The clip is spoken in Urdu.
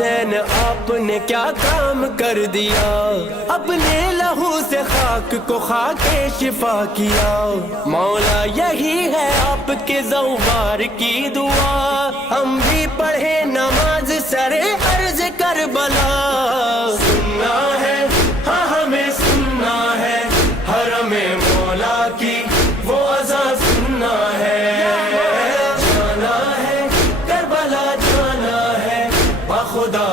حسین آپ نے کیا کام کر دیا، اپنے لہو سے خاک کو خاک شفا کیا۔ مولا یہی ہے آپ کے زوار کی دعا، ہم بھی پڑھے نماز سرے عرض کربلا۔ سننا ہے ہاں ہمیں سننا ہے، حرم مولا کی وہ اذان سننا ہے۔ جانا ہے کربلا جانا ہے، خدا